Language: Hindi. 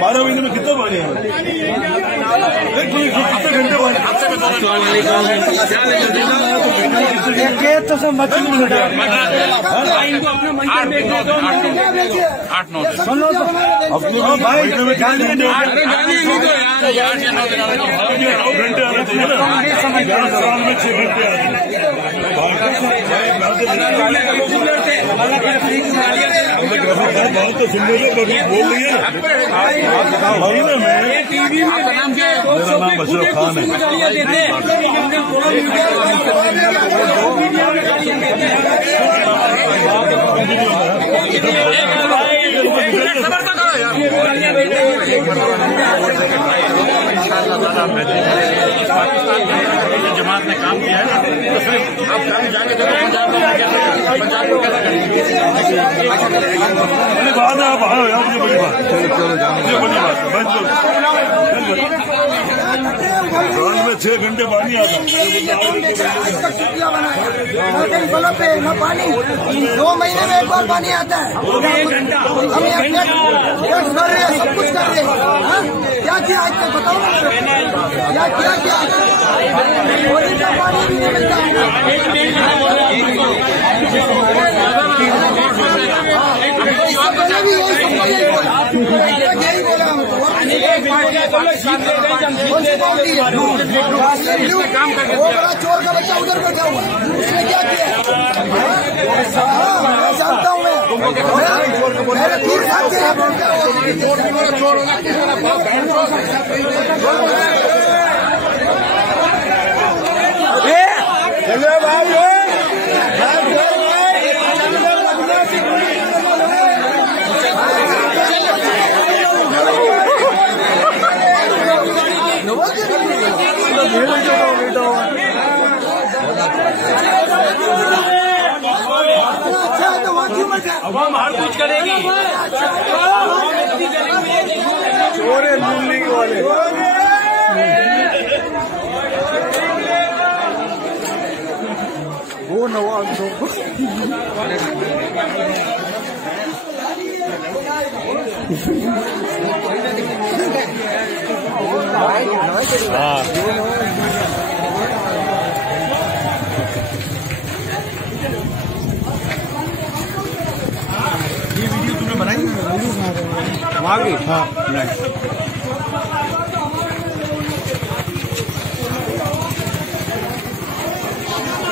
12 महीने में कितना पानी है? कितने घंटे पानी? तो सब मछली सुनो तो अपनी भाई में 8 घंटे आना चाहिए ना, 11 साल में 6 घंटे बहुत तो सुन रहे बोल रही है मेरा नाम अशरफ खान है। जमात ने काम किया है ना, तो फिर आप कभी जाके देखो पंजाब को कैसा करेंगे। बात है आप आओ यार, ये बड़ी बात, ये बड़ी बात ग्राउंड में 6 घंटे पानी आता है। पानी 2 महीने में एक बार पानी आता है। हम कर रहे हैं, सब कुछ कर रहे हैं। क्या किया आज तक बताओ ना, क्या किया पानी भी नहीं मिलता। काम करके चोर का बच्चा उधर बैठा हुआ है, उसने क्या किया? जानता हूँ मैं, मेरे 3 साल से अब हम हर कुछ करेंगे। चोरे लूटने वाले वो नवाब ये वीडियो तुमने बनाई? वहाँ की? हाँ।